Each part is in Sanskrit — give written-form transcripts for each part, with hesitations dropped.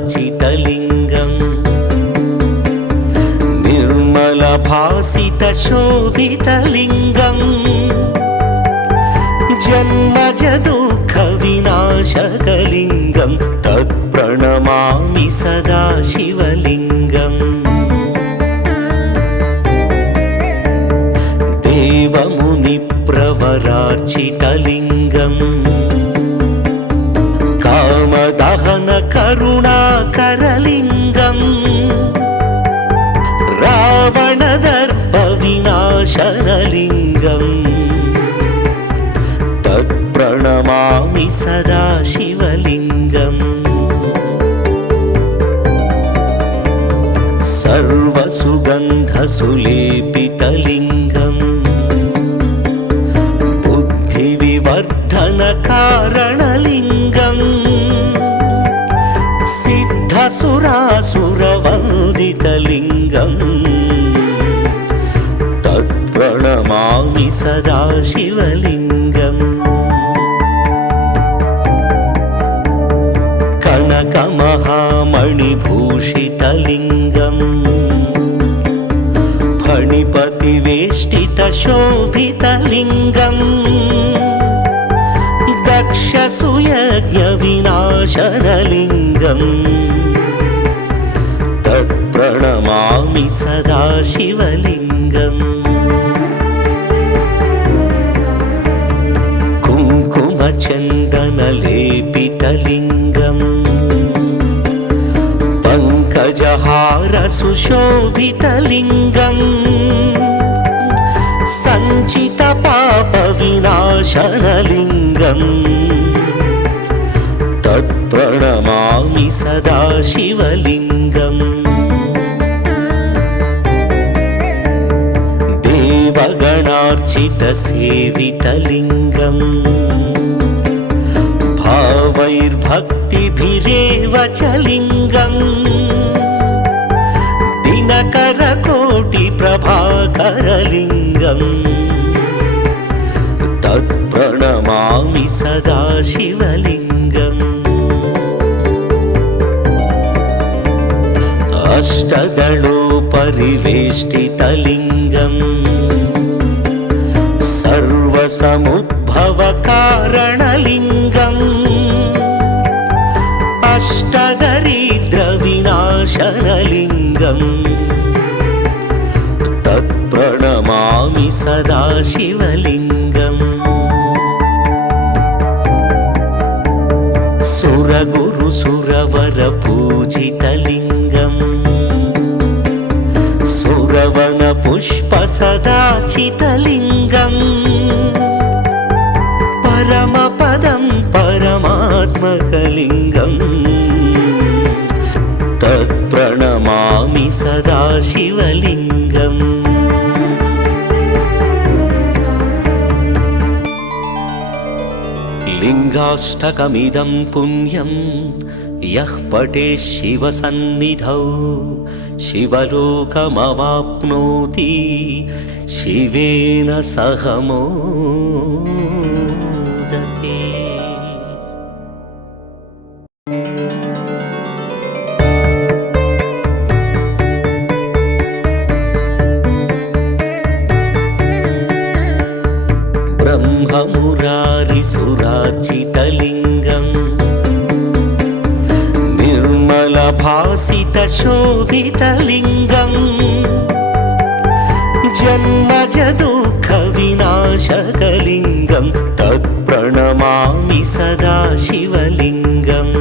ब्रह्ममुरारिसुरार्चितलिङ्गम् निर्मलभासितशोभितलिङ्गम् जन्मज दुःखविनाशकलिङ्गं तत्प्रणमामि सदा शिवलिङ्गम् देवमुनिप्रवरार्चितलिङ्गम् कामदहन करुणाकरलिङ्गम् रावणदर्पविनाशनलिङ्गम् तत्प्रणमामि सदा शिवलिङ्गम् सर्वसुगन्धसुलेपितलिङ्गम् बुद्धिविवर्धनकारणलिङ्गम् सिद्धसुरासुरवन्दितलिङ्गम् तत्प्रणमामि सदा शिवलिङ्गम् कनकमहामणिभूषितलिङ्गम् फणिपतिवेष्टितशोभितलिङ्गम् दक्षसुयज्ञविनाशनलिङ्गम् तत्प्रणमामि सदा शिवलिङ्गम् कुङ्कुमचन्दनलेपितलिङ्गम् पङ्कजहारसुशोभितलिङ्गम् सञ्चितपापविनाशनलिङ्गम् तत्प्रणमामि सदा शिवलिङ्गम् देवगणार्चितसेवितलिङ्गम् भावैर्भक्तिभिरेव च लिङ्गम् दिनकरकोटिप्रभाकरलिङ्गम् तत्प्रणमामि सदा शिवलिङ्गम् अष्टदलोपरिवेष्टितलिङ्गम् सर्वसमुद्भवकारणलिङ्गम् अष्टदरिद्रविनाशनलिङ्गम् तत्प्रणमामि सदा शिवलिङ्गम् सुरगुरुसुरवरपूजितलिङ्गम् सुरवनपुष्पसदाचितलिङ्गम् परमपदं परमात्मकलिङ्गम् तत्प्रणमामि सदा शिवलिङ्गम् लिङ्गाष्टकमिदं पुण्यं यः पठेत् शिवसन्निधौ शिवलोकमवाप्नोति शिवेन सह मोदते। ब्रह्ममुरारिसुरार्चितलिङ्गम् निर्मलभासितशोभितलिङ्गम् जन्मज दुःखविनाशकलिङ्गं तत्प्रणमामि सदा शिवलिङ्गम्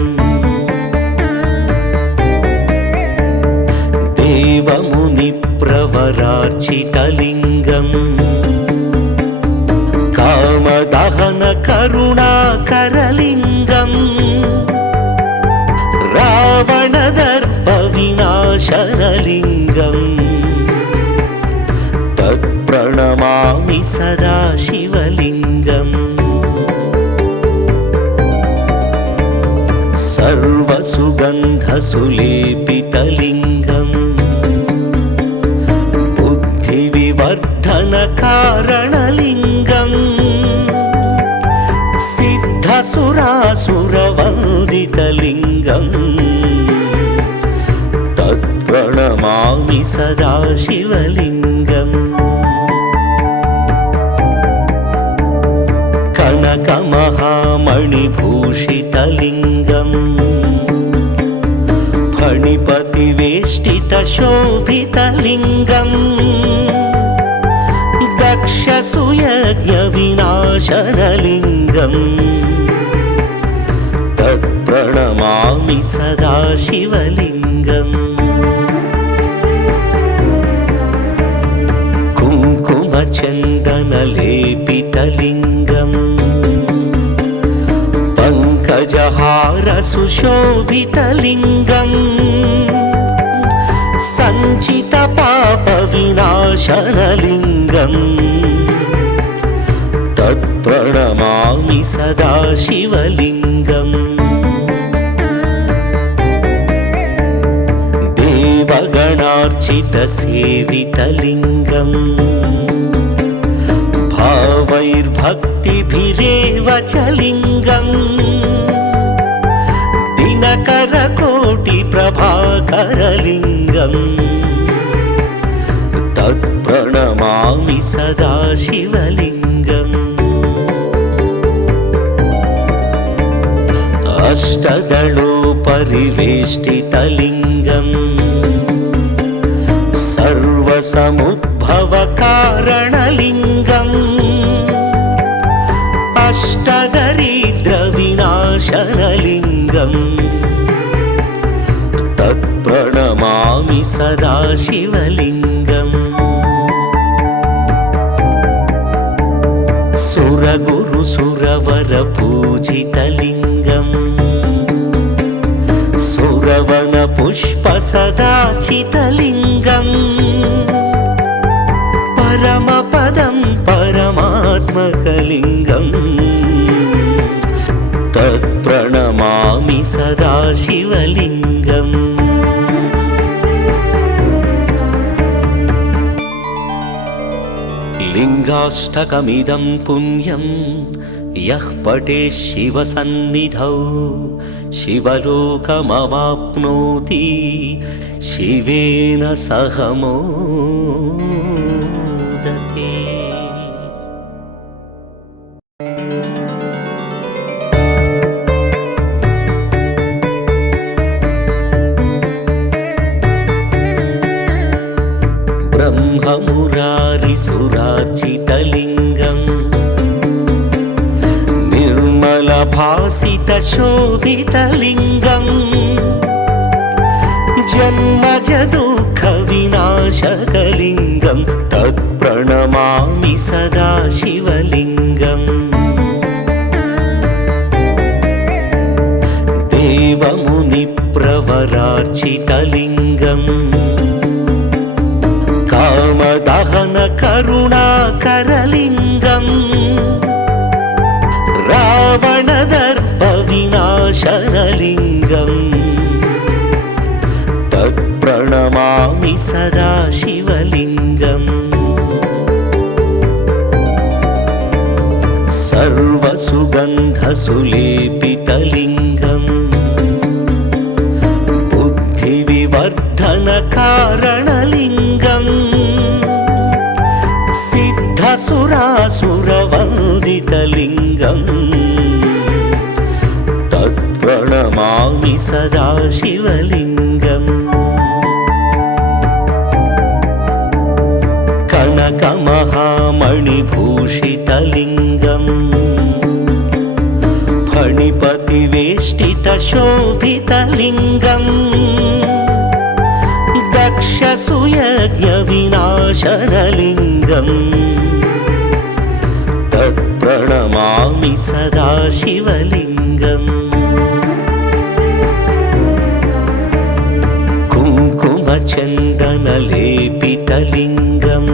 देवमुनिप्रवरार्चितलिङ्गम् कामदहन करुणाकरलिङ्गम् रावणदर्पविनाशनलिङ्गम् तत्प्रणमामि सदा शिवलिङ्गम् सर्वसुगन्धसुलेपितलिङ्गम् तत्प्रणमामि सदा शिवलिङ्गम् कनकमहामणिभूषितलिङ्गम् फणिपतिवेष्टितशोभितलिङ्गम् दक्षसुयज्ञविनाशनलिङ्गम् तत्प्रणमामि सदा शिवलिङ्गम् कुङ्कुमचन्दनलेपितलिङ्गम् पङ्कजहारसुशोभितलिङ्गम् सञ्चितपापविनाशनलिङ्गम् तत्प्रणमामि सदा शिवलिङ्गम् देवगणार्चितसेवितलिङ्गम् भावैर्भक्तिभिरेव च लिङ्गम् दिनकरकोटिप्रभाकरलिङ्गम् तत्प्रणमामि सदा शिवलिङ्गम् अष्टदलोपरिवेष्टितलिङ्गम् सर्वसमुद्भवकारणलिङ्गम् अष्टदरिद्रविनाशनलिङ्गम् तत्प्रणमामि सदा शिवलिङ्गम् सुरगुरुसुरवरपूजितलिङ्गम् सुरवनपुष्पसदाचितलिङ्गम् परमपदं परमात्मकलिङ्गम् तत्प्रणमामि सदा शिवलिङ्गम् लिङ्गाष्टकमिदं पुण्यं यः पठेत् शिवसन्निधौ शिवलोकमवाप्नोति शिवेन सह मोदते। ब्रह्ममुरारिसुरार्चितलिङ्गम् निर्मलभासितशोभितलिङ्गम् जन्मजदुःखविनाशकलिङ्गम् तत्प्रणमामि सदा शिवलिङ्गम् देवमुनिप्रवरार्चितलिङ्गम् कामदहनकरुणाकरलिङ्गम् रावणदर्पविनाशनलिङ्गम् तत्प्रणमामि सदा शिवलिङ्गम् सर्वसुगन्धसुलेपितलिङ्गम् बुद्धिविवर्धनकारणलिङ्गम् सिद्धसुरासुरवन्दितलिङ्गम् तत्प्रणमामि सदा शिवलिङ्गम् कनकमहामणिभूषितलिङ्गम् फणिपतिवेष्टितशोभितलिङ्गम् दक्षसुयज्ञविनाशनलिङ्गम् तत्प्रणमामि सदा शिवलिङ्गम् कुङ्कुमचन्दनलेपितलिङ्गम्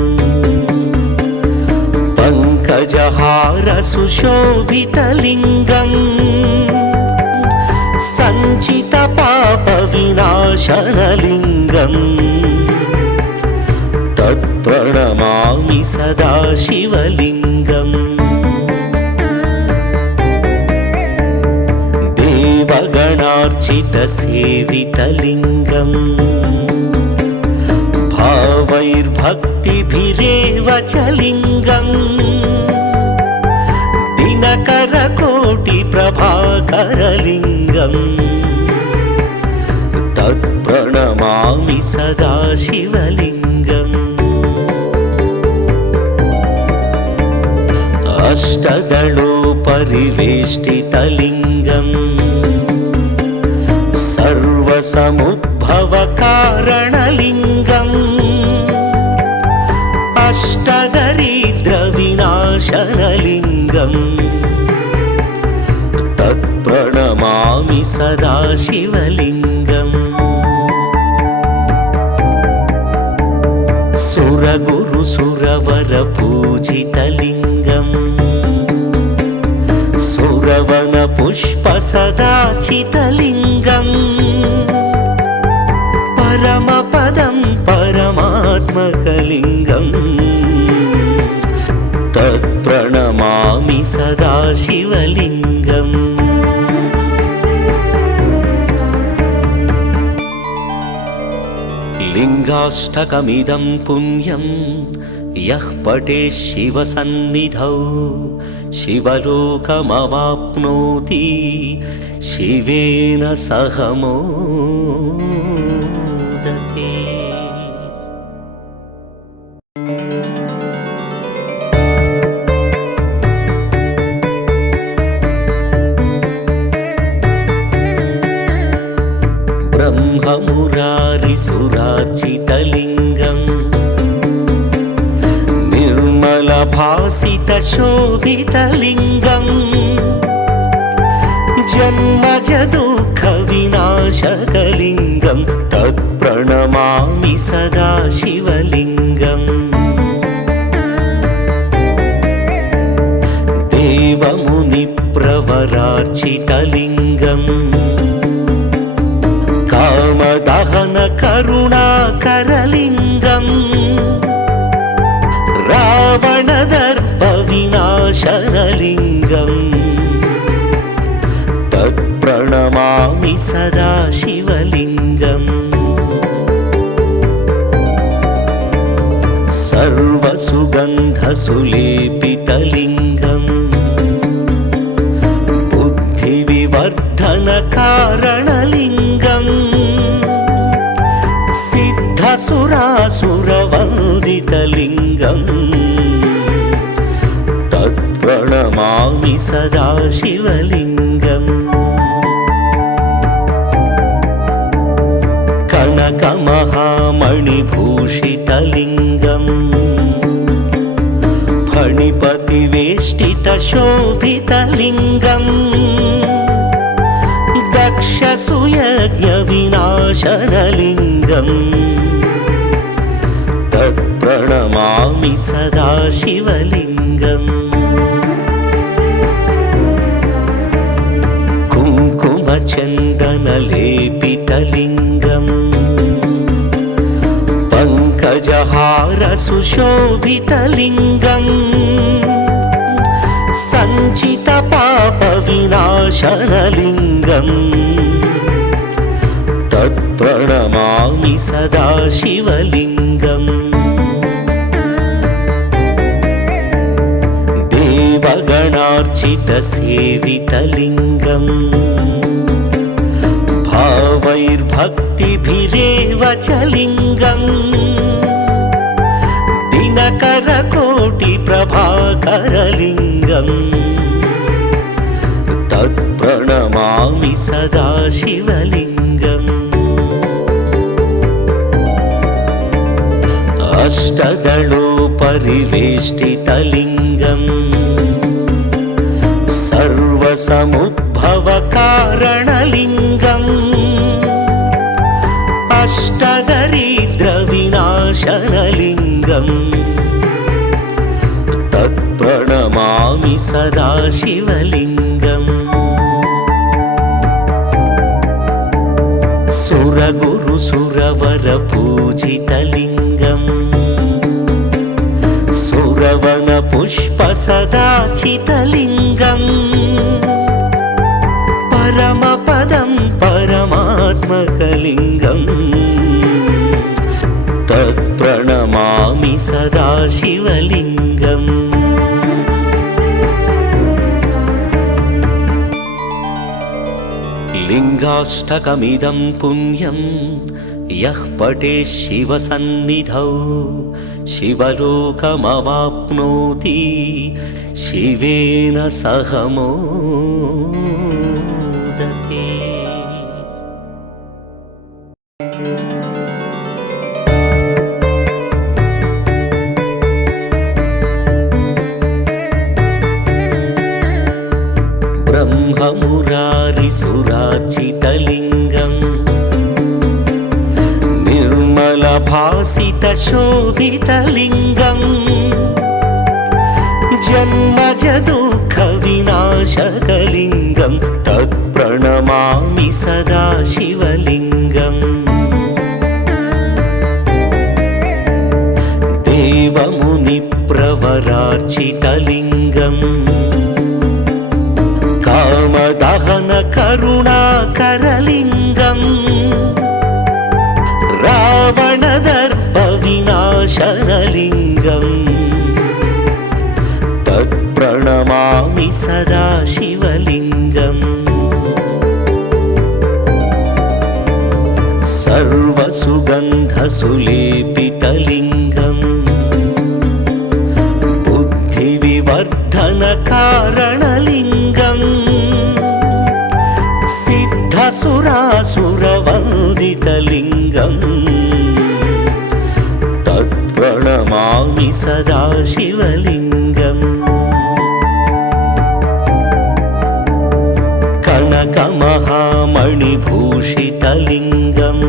पङ्कजहारसुशोभितलिङ्गम् सञ्चितपापविनाशनलिङ्गम् तत्प्रणमामि सदा शिवलिङ्गम् देवगणार्चितसेवितलिङ्गम् भावैर्भक्तिभिरेव च लिङ्गम् दिनकरकोटिप्रभाकरलिङ्गम् तत्प्रणमामि सदा शिवलिङ्गम् अष्टदलोपरिवेष्टितलिङ्गम् सर्वसमुद्भवकारणलिङ्गम् अष्टदरिद्रविनाशनलिङ्गम् तत्प्रणमामि सदा शिवलिङ्गम् सुरगुरुसुरवरपूजितलिङ्गम् सुरवनपुष्पसदाचितलिङ्गम् परमपदं परमात्मकलिङ्गम् तत्प्रणमामि सदा शिवलिङ्गम् लिङ्गाष्टकमिदं पुण्यं यः पठेत् शिवसन्निधौ शिवलोकमवाप्नोति शिवेन सह मोदते। ब्रह्ममुरारिसुरार्चितलिङ्गम् निर्मलभासितशोभितलिङ्गम् जन्मजदुःखविनाशकलिङ्गं तत्प्रणमामि सदा शिवलिङ्गम् देवमुनिप्रवरार्चितलिङ्गम् कामदहनकरुणाकरलिङ्गम् रावणदर्पविनाशनलिङ्गम् तत्प्रणमामि सदा शिवलिङ्गम् सर्वसुगन्धसुलेपितलिङ्गम् बुद्धिविवर्धनकारणलिङ्गम् सिद्धसुरासुरवन्दितलिङ्गम् तत्प्रणमामि सदा शिवलिङ्गम् कनकमहामणिभूषितलिङ्गम् फणिपतिवेष्टितशोभितलिङ्गम् दक्षसुयज्ञविनाशनलिङ्गम् तत्प्रणमामि सदा शिवलिङ्गम् कुङ्कुमचन्दनलेपितलिङ्गम् पङ्कजहारसुशोभितलिङ्गम् सञ्चितपापविनाशनलिङ्गम् तत्प्रणमामि सदा शिवलिङ्गम् देवगणार्चितसेवितलिङ्गम् भावैर्भक्तिभिरेव च लिङ्गम् दिनकरकोटिप्रभाकरलिङ्गम् तत्प्रणमामि सदा शिवलिङ्गम् अष्टदलोपरिवेष्टितलिङ्गम् सर्वसमुद्भवकारणलिङ्गम् अष्टदरिद्रविनाशनलिङ्गम् तत्प्रणमामि सदा शिवलिङ्गम् सुरगुरुसुरवरपूजितलिङ्गम् सुरवनपुष्पसदाचितलिङ्गम् परमपदं परमात्मकलिङ्गम् तत्प्रणमामि सदाशिवलिङ्गम् लिङ्गाष्टकमिदं पुण्यं यः पठेत् शिवसन्निधौ शिवलोकमवाप्नोति शिवेन सह मोदते। ब्रह्ममुरारिसुरार्चितलिङ्गम् निर्मलभासितशोभितलिङ्गम् जन्मजदुःखविनाशकलिङ्गं तत्प्रणमामि सदा शिवलिङ्गम् देवमुनिप्रवरार्चितलिङ्गम् कामदहनकरुणाकरलिङ्गम् रावणदर्पविनाशनलिङ्गम् तत्प्रणमामि सदा शिवलिङ्गम् सर्वसुगन्धसुलेपितलिङ्गम् बुद्धिविवर्धनकारणलिङ्गम् सिद्धसुरासुरवन्दितलिङ्गम् तत्प्रणमामि सदा शिवलिङ्गम् कनकमहामणिभूषितलिङ्गम्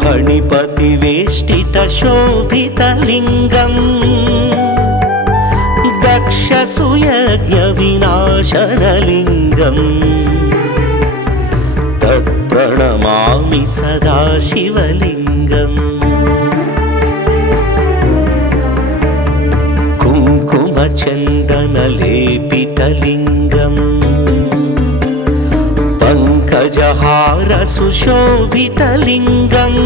फणिपतिवेष्टितशोभितलिङ्गम् दक्षसुयज्ञविनाशनलिङ्गम् तत्प्रणमामि सदा शिवलिङ्गम् कुङ्कुमचन्दनलेपितलिङ्गम् पङ्कजहारसुशोभितलिङ्गम्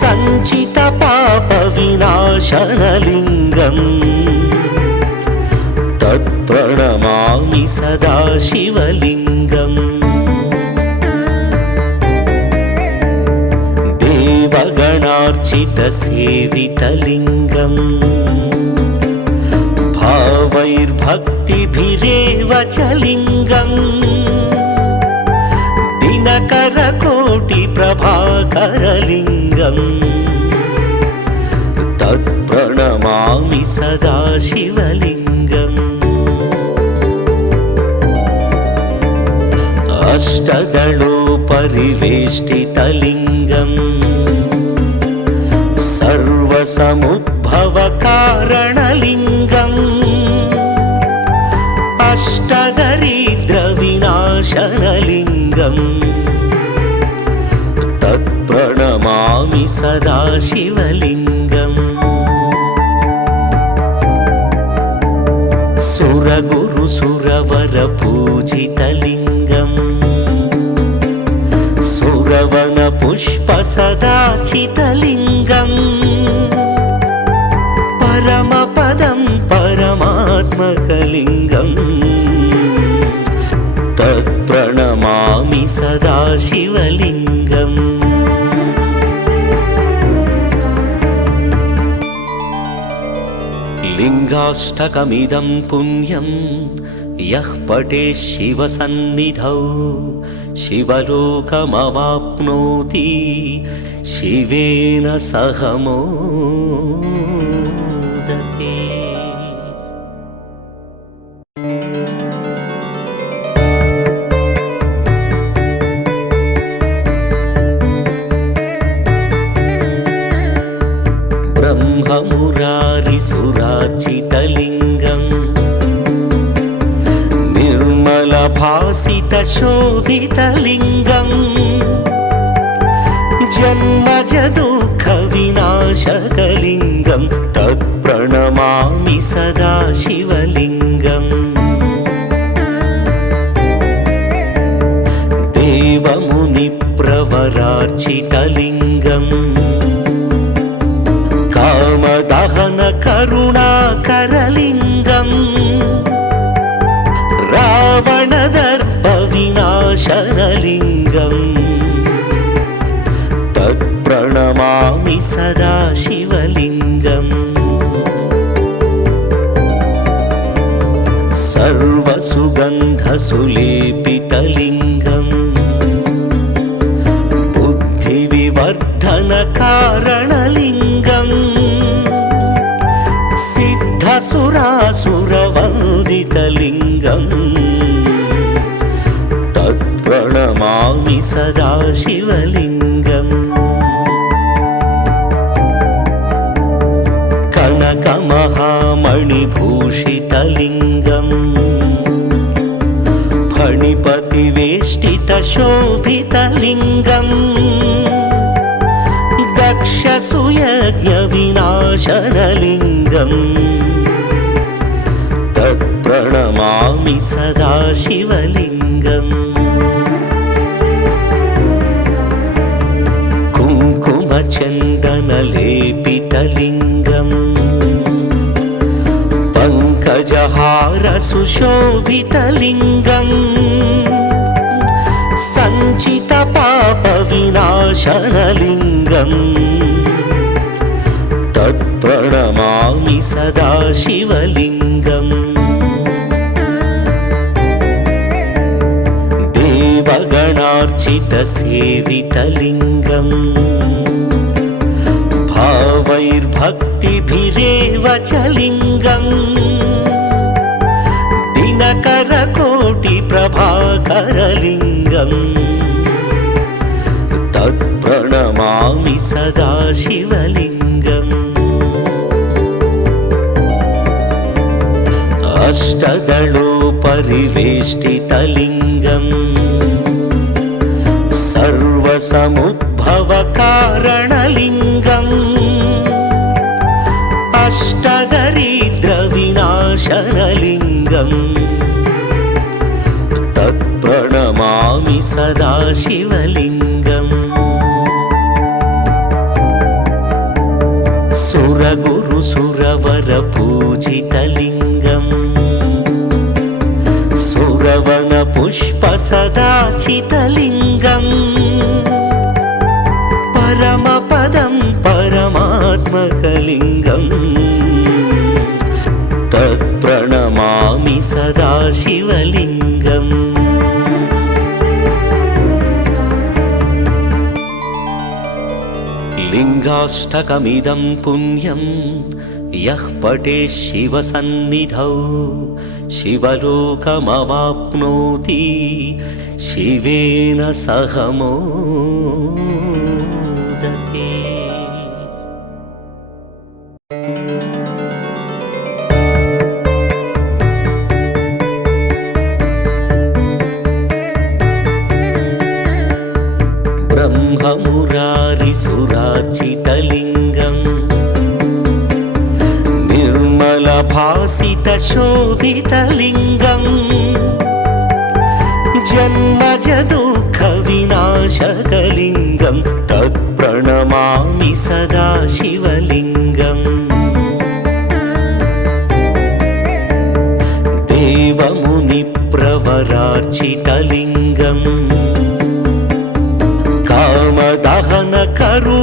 सञ्चितपापविनाशनलिङ्गम् तत्प्रणमामि सदा शिवलिङ्गम् देवगणार्चितसेवितलिङ्गम् भावैर्भक्तिभिरेव च लिङ्गम् दिनकरकोटिप्रभाकरलिङ्गम् तत्प्रणमामि सदा शिवलिङ्गम् अष्टदलोपरिवेष्टितलिङ्गम् सर्वसमुद्भवकारणलिङ्गम् अष्टदरिद्रविनाशनलिङ्गम् तत्प्रणमामि सदा शिवलिङ्गम् सुरगुरुसुरवरपूजितलिङ्गम् सुरवनपुष्पसदाचितलिङ्गम् परमपदं परमात्मकलिङ्गम् तत्प्रणमामि सदा शिवलिङ्गम् लिङ्गाष्टकमिदं पुण्यं यः पठेत् शिवसन्निधौ शिवलोकमवाप्नोति शिवेन सह मोदते। ब्रह्ममुरारिसुरार्चितलिङ्गम् निर्मलभासितशोभितलिङ्गम् जन्मजदुःखविनाशकलिङ्गं तत्प्रणमामि सदा शिवलिङ्गम् देवमुनिप्रवरार्चितलिङ्गम् कामदहन करुणाकरलिङ्गम् रावणदर्पविनाशनलिङ्गम् तत्प्रणमामि सदा शिवलिङ्गम् सर्वसुगन्धसुलेपितलिङ्गम् बुद्धिविवर्धनकारणलिङ्गम् सिद्धसुरासुरवन्दितलिङ्गम् तत्प्रणमामि सदा शिवलिङ्गम् कनकमहामणिभूषितलिङ्गम् फणिपतिवेष्टितशोभितलिङ्गम् दक्षसुयज्ञविनाशनलिङ्गम् तत्प्रणमामि सदा शिवलिङ्गम् कुङ्कुमचन्दनलेपितलिङ्गम् पङ्कजहारसुशोभितलिङ्गम् सञ्चितपापविनाशनलिङ्गम् तत्प्रणमामि सदा शिवलिङ्गम् देवगणार्चितसेवितलिङ्गम् भावैर्भक्तिभिरेव च लिङ्गम् दिनकरकोटिप्रभाकरलिङ्गम् तत्प्रणमामि सदा शिवलिङ्गम् अष्टदलोपरिवेष्टितलिङ्गम् सर्वसमुद्भवकारणलिङ्गम् अष्टदरिद्रविनाशनलिङ्गम् तत्प्रणमामि सदा शिवलिङ्गम् सुरगुरुसुरवरपूजितलिङ्गम् सुरवनपुष्पसदाचितलिङ्गम् परमपदं परमात्मकलिङ्गम् तत्प्रणमामि सदा शिवलिङ्गम् लिङ्गाष्टकमिदं पुण्यं यः पठेत् शिवसन्निधौ शिवलोकमवाप्नोति शिवेन सह मोदते। ब्रह्ममुरारिसुरार्चितलिङ्गम् निर्मलभासितशोभितलिङ्गम् जन्मजदुःखविनाशकलिङ्गम् तत्प्रणमामि सदा शिवलिङ्गम् देवमुनिप्रवरार्चितलिङ्गम् कामदहन करुणाकरलिङ्गम्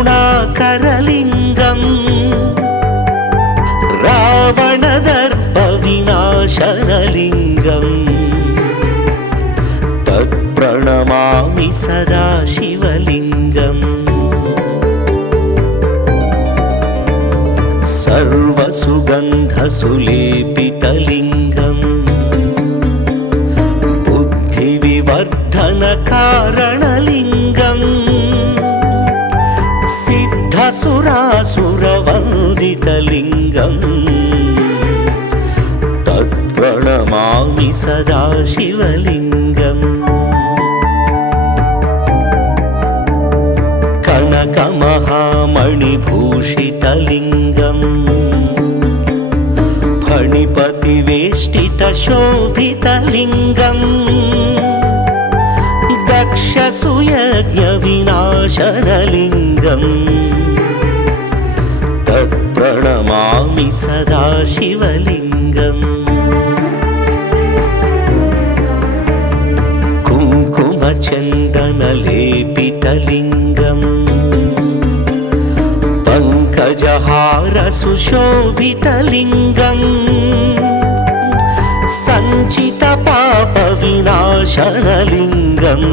रावणदर्पविनाशनलिङ्गम् तत्प्रणमामि सदा शिवलिङ्गम् सर्वसुगन्धसुलेपितलिङ्गम् बुद्धिविवर्धनकारणलिङ्गम् सिद्धसुरासुरवन्दितलिङ्गम् तत्प्रणमामि सदा शिवलिङ्गम् कनकमहामणिभूषितलिङ्गम् फणिपतिवेष्टितशोभितलिङ्गम् दक्षसुयज्ञविनाशनलिङ्गम् तत्प्रणमामि सदा शिवलिङ्गम् कुङ्कुमचन्दनलेपितलिङ्गम् पङ्कजहारसुशोभितलिङ्गम् सञ्चितपापविनाशनलिङ्गम्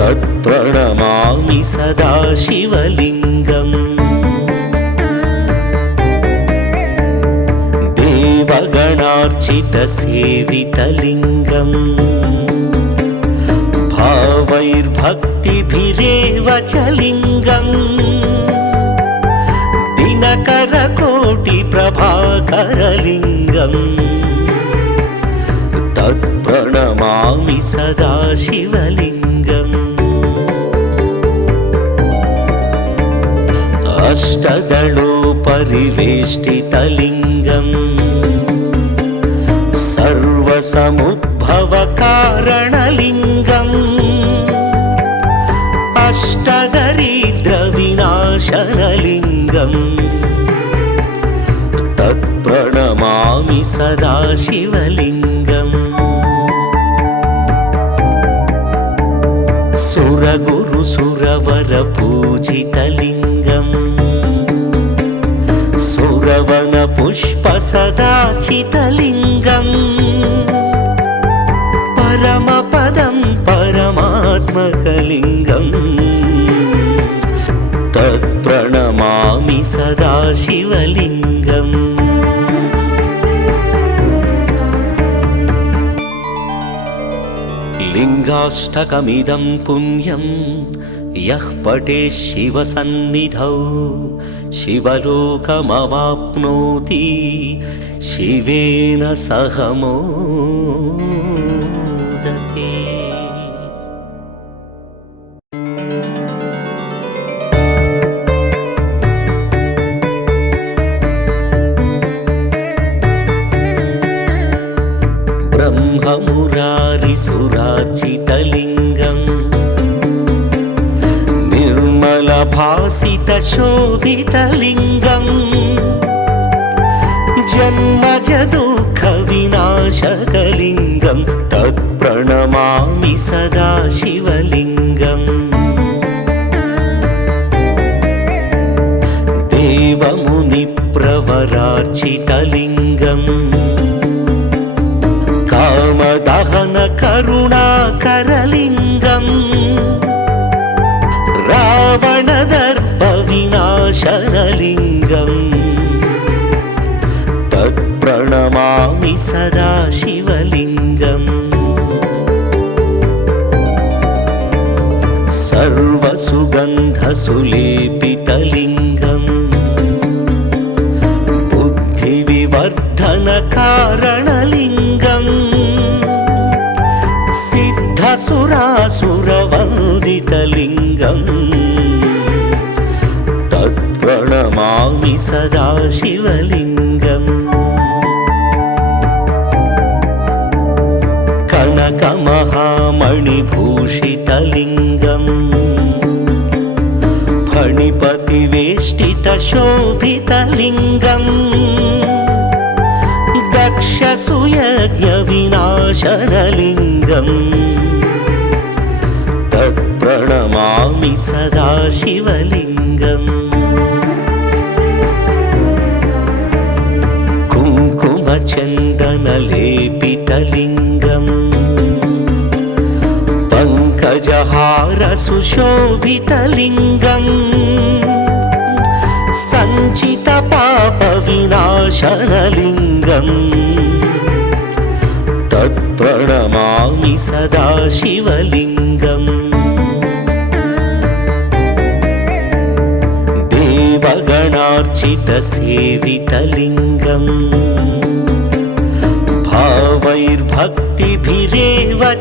तत्प्रणमामि सदा शिवलिङ्गम् देवगणार्चितसेवितलिङ्गम् भावैर्भक्तिभिरेव च लिङ्गम् दिनकरकोटिप्रभाकरलिङ्गम् तत्प्रणमामि सदा शिवलिङ्गम् अष्टदलोपरिवेष्टितलिङ्गम् सर्वसमुद्भवकारणलिङ्गम् अष्टदरिद्रविनाशनलिङ्गम् तत्प्रणमामि सदा शिवलिङ्गम् सुरगुरुसुरवरपूजितलिङ्गम् सुरवनपुष्पसदाचितलिङ्गम् परमपदं परमात्मकलिङ्गम् तत्प्रणमामि सदा शिवलिङ्गम् लिङ्गाष्टकमिदं पुण्यं यः पठेत् शिवसन्निधौ शिवलोकमवाप्नोति शिवेन सह मोदते। ब्रह्ममुरारिसुरार्चितलिङ्गम् निर्मलभासितशोभितलिङ्गम् जन्मजदुःखविनाशकलिङ्गम् तत्प्रणमामि सदा शिवलिङ्गम् देवमुनिप्रवरार्चितलिङ्गम् कामदहनकरुणाकरलिङ्गम् रावणदर्पविनाशनलिङ्गम् तत्प्रणमामि सदा शिवलिङ्गम् सर्वसुगन्धसुलेपितलिङ्गम् बुद्धिविवर्धनकारणलिङ्गम् सिद्धसुरासुरवन्दितलिङ्गम् तत्प्रणमामि सदा शिवलिङ्गम् कनकमहामणिभूषितलिङ्गम् फणिपतिवेष्टितशोभितलिङ्गम् दक्षसुयज्ञविनाशनलिङ्गम् तत्प्रणमामि सदा शिवलिङ्गम् कुङ्कुमचन्दनलेपितलिङ्गम् पङ्कजहारसुशोभितलिङ्गम् सञ्चितपापविनाशनलिङ्गम् तत्प्रणमामि सदा शिवलिङ्गम् देवगणार्चितसेवितलिङ्गम् भावैर्भक्तिभिरेव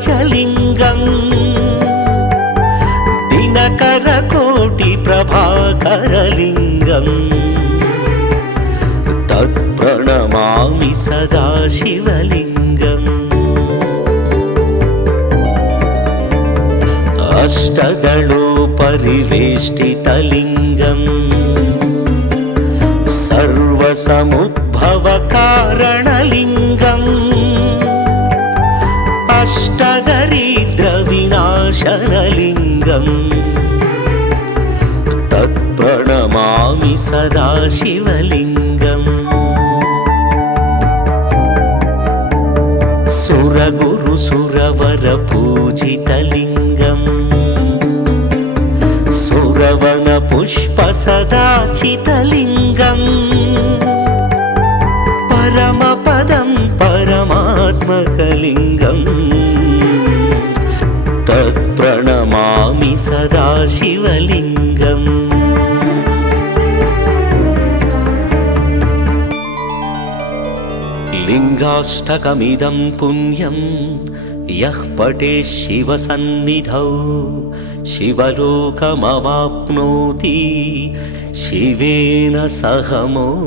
च लिङ्गम् दिनकरकोटिप्रभाकरलिङ्गम् तत्प्रणमामि सदा शिवलिङ्गम् अष्टदलोपरिवेष्टितलिङ्गम् सर्वसमुद्भवकारणलिङ्गम् अष्टदरिद्रविनाशनलिङ्गम् तत्प्रणमामि सदा शिवलिङ्गम् सुरगुरुसुरवरपूजितलिङ्गम् सुरवनपुष्पसदाचितलिङ्गम् परमपदं परमात्मकलिङ्गम् तत्प्रणमामि सदा शिवलिङ्गम् लिङ्गाष्टकमिदं पुण्यं यः पठेत् शिवसन्निधौ शिवलोकमवाप्नोति शिवेन सह मोदते।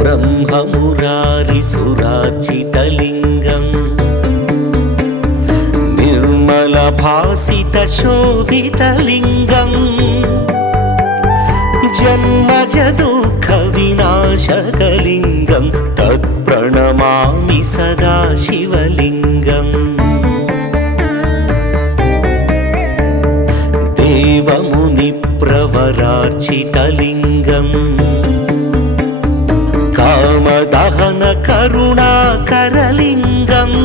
ब्रह्ममुरारिसुरार्चितलिङ्गम् निर्मलभासितशोभितलिङ्गम् जन्मजदुःखविनाशकलिङ्गं तत्प्रणमामि सदा शिवलिङ्गम् देवमुनिप्रवरार्चितलिङ्गम् कामदहनकरुणाकरलिङ्गम्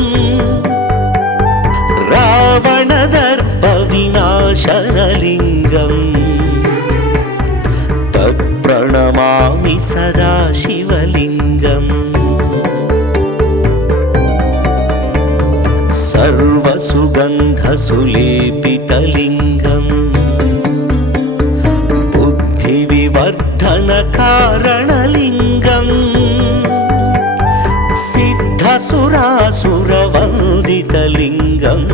रावणदर्पविनाशनलिङ्गम् तत्प्रणमामि सदा शिवलिङ्गम् सर्वसुगन्धसुलेपितलिङ्गम् बुद्धिविवर्धनकारणलिङ्गम् सिद्धसुरासुरवन्दितलिङ्गम्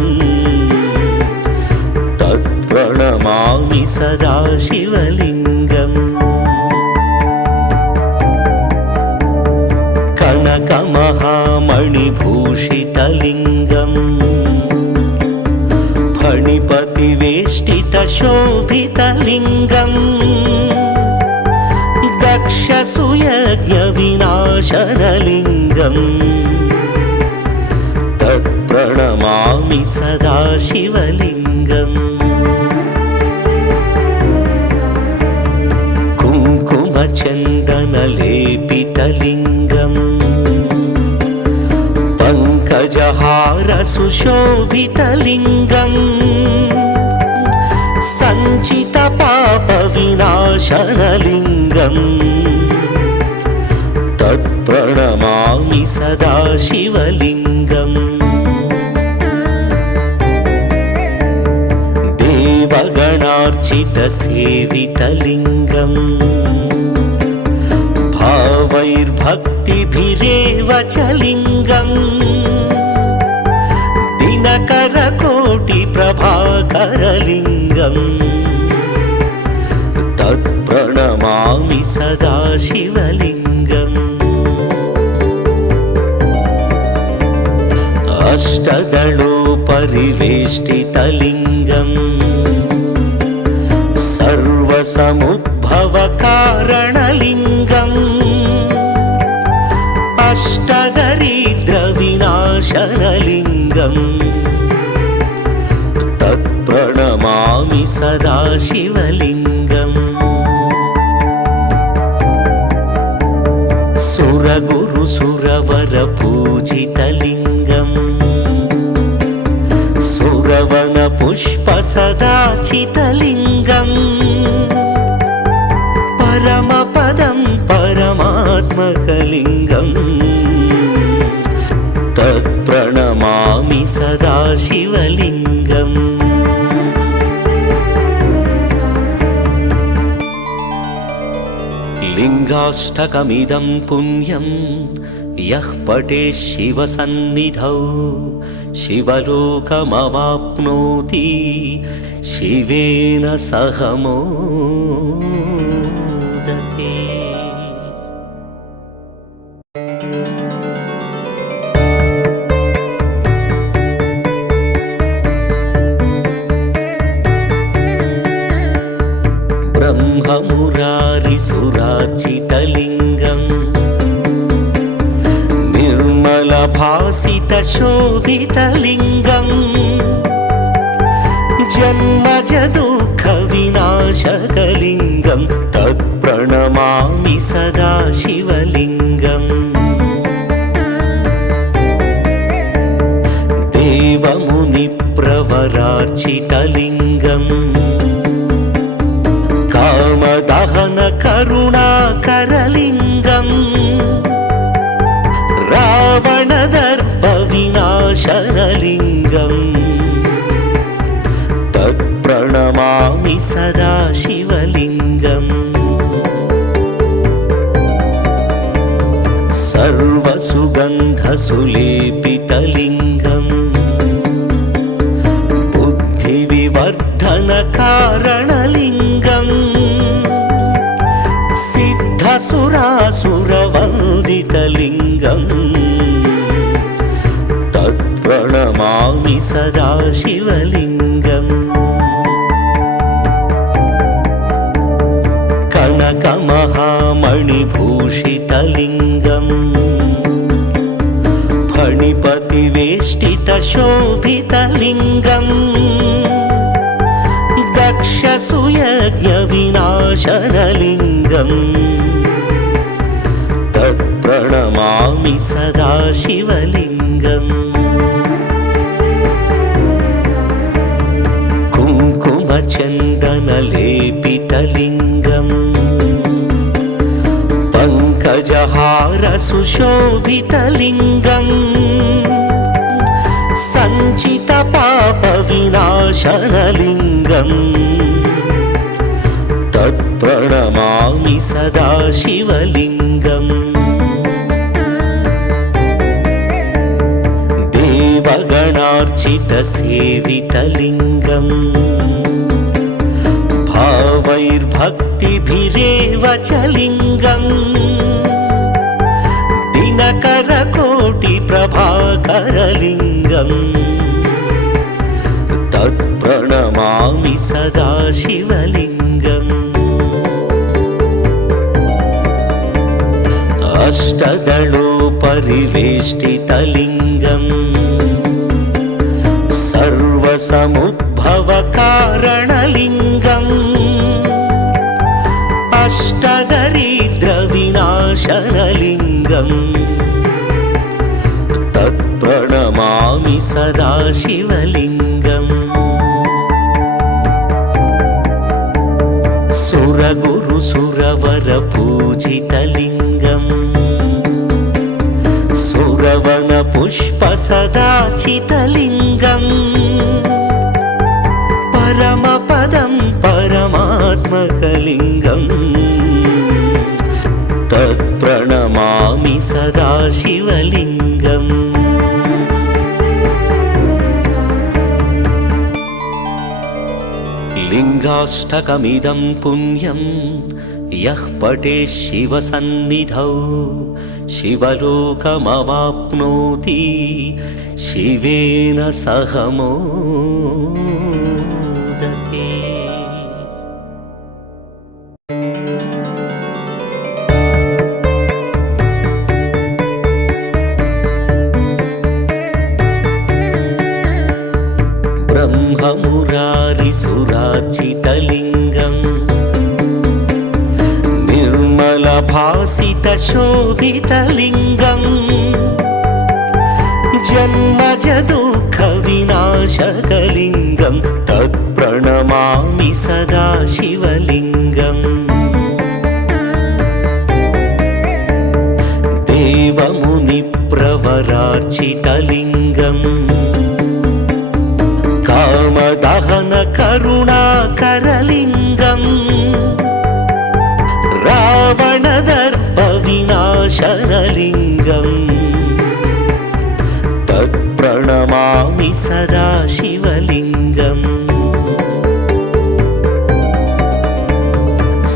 तत्प्रणमामि सदा शिवलिङ्गम् कनकमहामणिभूषितलिङ्गम् फणिपतिवेष्टितशोभितलिङ्गम् दक्षसुयज्ञविनाशनलिङ्गम् तत्प्रणमामि सदा शिवलिङ्गम् कुङ्कुमचन्दनलेपितलिङ्गम् पङ्कजहारसुशोभितलिङ्गम् सञ्चितपापविनाशनलिङ्गम् तत्प्रणमामि सदा शिवलिङ्गम् देवगणार्चितसेवितलिङ्गम् भावैर्भक्तिभिरेव च लिङ्गम् दिनकरकोटिप्रभाकरलिङ्गम् तत्प्रणमामि सदा शिवलिङ्गम् अष्टदलोपरिवेष्टितलिङ्गम् सर्वसमुद्भवकारणलिङ्गम् अष्टदरिद्रविनाशनलिङ्गम् तत्प्रणमामि सदा शिवलिङ्गम् सुरगुरुसुरवरपूजितलिङ्गम् सुरवनपुष्पसदाचितलिङ्गम् परमपदं परमात्मकलिङ्गम् तत्प्रणमामि सदा शिवलिङ्गम् लिङ्गाष्टकमिदं पुण्यं यः पठेत् शिवसन्निधौ शिवलोकमवाप्नोति शिवेन सह मोदते। ब्रह्ममुरारिसुरार्चितलिङ्गम् निर्मलभासितशोभितलिङ्गम् जन्मज दुःखविनाशकलिङ्गं तत्प्रणमामि सदा शिवलिङ्गम् देवमुनिप्रवरार्चितलिङ्गम् कामदहनकरुणाकरलिङ्गम् रावणदर्पविनाशनलिङ्गम् तत्प्रणमामि सदा शिवलिङ्गम् सर्वसुगन्धसुलेपितलिङ्गम् बुद्धिविवर्धनकारणलिङ्गम् सिद्धसुरासुरवन्दितलिङ्गम् तत्प्रणमामि सदा शिवलिङ्गम् कनकमहामणिभूषितलिङ्गम् फणिपतिवेष्टितशोभितलिङ्गम् दक्षसुयज्ञविनाशनलिङ्गम् तत्प्रणमामि सदा शिवलिङ्गम् कुङ्कुमचन्दनलेपितलिङ्गम् पङ्कजहारसुशोभितलिङ्गम् सञ्चितपापविनाशनलिङ्गम् तत्प्रणमामि सदा शिवलिङ्गम् देवगणार्चितसेवितलिङ्गम् भावैर्भक्तिभिरेव च लिङ्गम् दिनकरकोटिप्रभाकरलिङ्गम् तत्प्रणमामि सदा शिवलिङ्गम् अष्टदलोपरिवेष्टितलिङ्गम् सर्वसमुद्भवकारणलिङ्गम् अष्टदरिद्रविनाशनलिङ्गम् तत्प्रणमामि सदा शिवलिङ्गम् सुरगुरुसुरवरपूजितलिङ्गम् सुरवनपुष्पसदाचितलिङ्गम् परमपदं परमात्मकलिङ्गम् तत्प्रणमामि सदा शिवलिङ्गम् लिङ्गाष्टकमिदं पुण्यं यः पठेत् शिवसन्निधौ शिवलोकमवाप्नोति शिवेन सह मोदते। ब्रह्ममुरारिसुरार्चितलिङ्गम् निर्मलभासितशोभितलिङ्गम् जन्मज दुःखविनाशकलिङ्गं तत्प्रणमामि सदा शिवलिङ्गम् देवमुनिप्रवरार्चितलिङ्गम् कामदहनकरुणाकरलिङ्गम् रावणदर्पविनाशनलिङ्गम् तत्प्रणमामि सदा शिवलिङ्गम्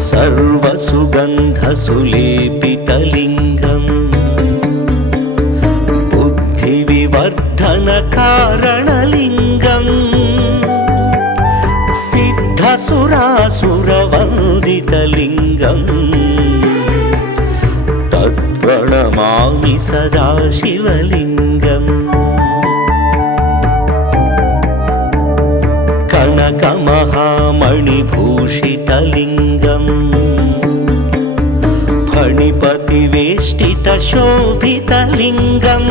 सर्वसुगन्धसुलेपितलिङ्गम् बुद्धिविवर्धनकारणलिङ्गम् सिद्धसुरासुरवन्दितलिङ्गम् प्रणमामि सदा शिवलिङ्गम् कनकमहामणिभूषितलिङ्गम् फणिपतिवेष्टितशोभितलिङ्गम्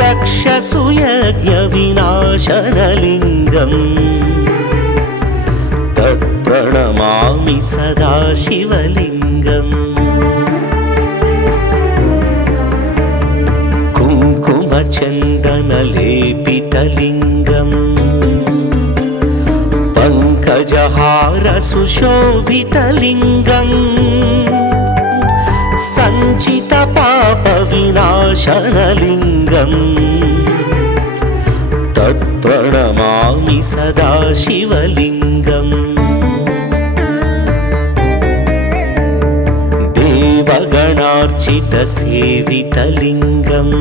दक्षसुयज्ञविनाशनलिङ्गम् तत्प्रणमामि सदा शिवलिङ्गम् कुङ्कुमचन्दनलेपितलिङ्गम् पङ्कजहारसुशोभितलिङ्गम् सञ्चितपापविनाशनलिङ्गम् तत्प्रणमामि सदा शिवलिङ्गम् देवगणार्चितसेवितलिङ्गम्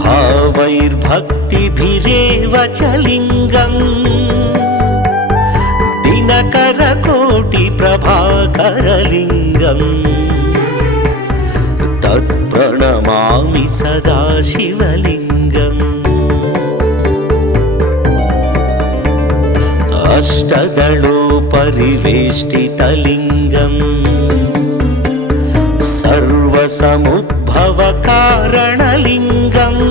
भावैर्भक्तिभिरेव च लिङ्गम् दिनकरकोटिप्रभाकरलिङ्गम् तत्प्रणमामि सदा शिवलिङ्गम् अष्टदलोपरिवेष्टितलिङ्गम् सर्वसमुद्भवकारणलिङ्गम्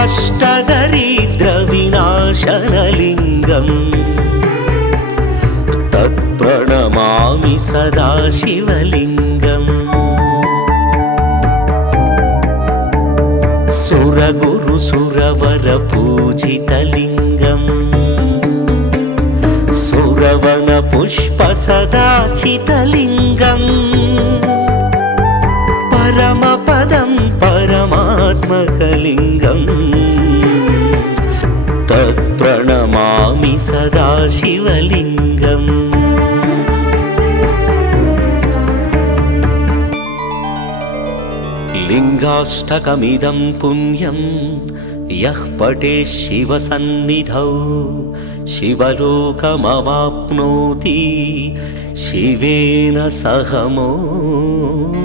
अष्टदरिद्रविनाशनलिङ्गम् तत्प्रणमामि सदा शिवलिङ्गम् सुरगुरुसुरवरपूजितलिङ्गम् सुरवनपुष्पसदाचितलिङ्गम् परमपदं परमात्मकलिङ्गम् तत्प्रणमामि सदा शिवलिङ्गम् लिङ्गाष्टकमिदं पुण्यं यः पठेत् शिवसन्निधौ शिवलोकमवाप्नोति शिवेन सह मोदते।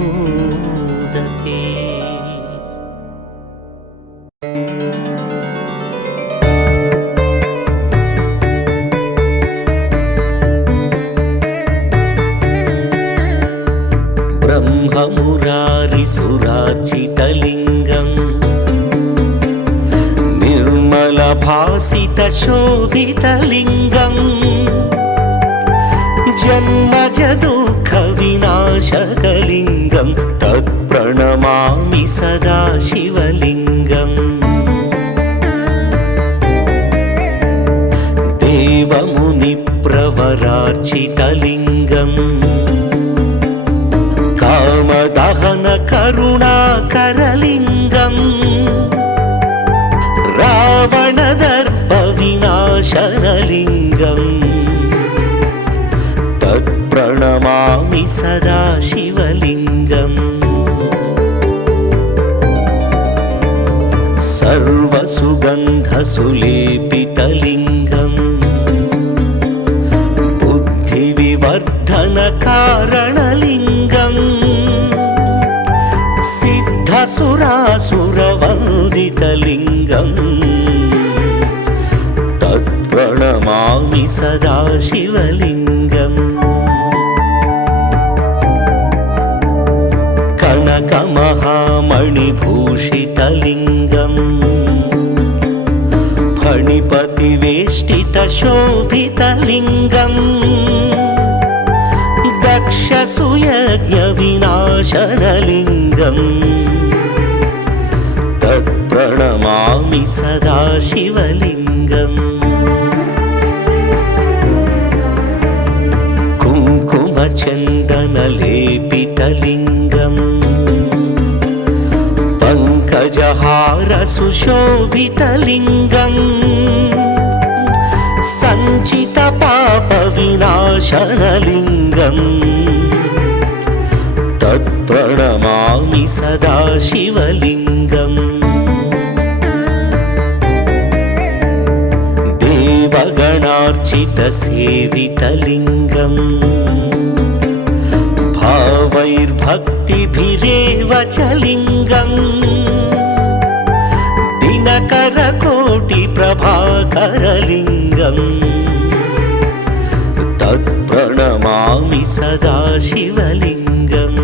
ब्रह्ममुरारिसुरार्चितलिङ्गम् निर्मलभासितशोभितलिङ्गम् जन्मजदुःखविनाशकलिङ्गम् तत्प्रणमामि सदा शिवलिङ्गम् देवमुनिप्रवरार्चितलिङ्गम् कामदहनकरुणाकरलिङ्गम् रावणदर्पविनाशनलिङ्गम् तत्प्रणमामि सदा शिवलिङ्गम् सर्वसुगन्धसुलेपितलिङ्गम् बुद्धिविवर्धनकारणलिङ्गम् सिद्धसुरासुरवन्दितलिङ्गम् तत्प्रणमामि सदा शिवलिङ्गम् कनकमहामणिभूषितलिङ्गम् फणिपतिवेष्टितशोभितलिङ्गम् दक्षसुयज्ञविनाशनलिङ्गम् तत्प्रणमामि सदा शिवलिङ्गम् कुङ्कुमचन्दनलेपितलिङ्गम् पङ्कजहारसुशोभितलिङ्गम् सञ्चितपापविनाशनलिङ्गम् तत्प्रणमामि सदा शिवलिङ्गम् देवगणार्चितसेवितलिङ्गम् नामैर्भक्तिभिरेव च लिङ्गम् दिनकरकोटिप्रभाकरलिङ्गम् तत्प्रणमामि सदा शिवलिङ्गम्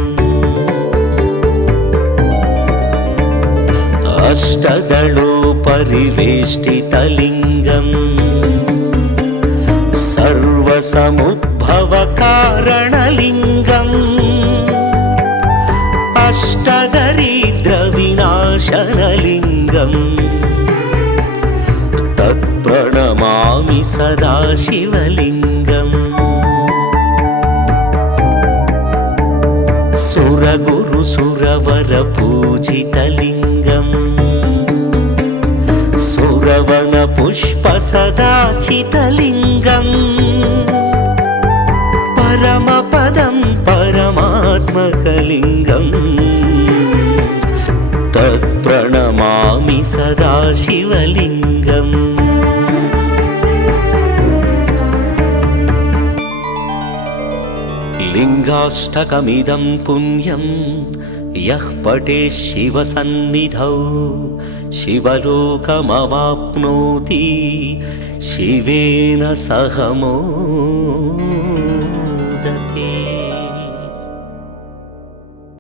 अष्टदलोपरिवेष्टितलिङ्गम् सर्वसमुद्भवकारणलिङ्गम् अष्टदरिद्रविनाशनलिङ्गम् तत्प्रणमामि सदा शिवलिङ्गम् सुरगुरुसुरवरपूजितलिङ्गम् सुरवनपुष्पसदाचितलिङ्गम् परमपदं परमात्मकलिङ्गम् तत्प्रणमामि सदा शिवलिङ्गम् लिङ्गाष्टकमिदं पुण्यं यः पठेत् शिवसन्निधौ शिवलोकमवाप्नोति शिवेन सह मोदितः।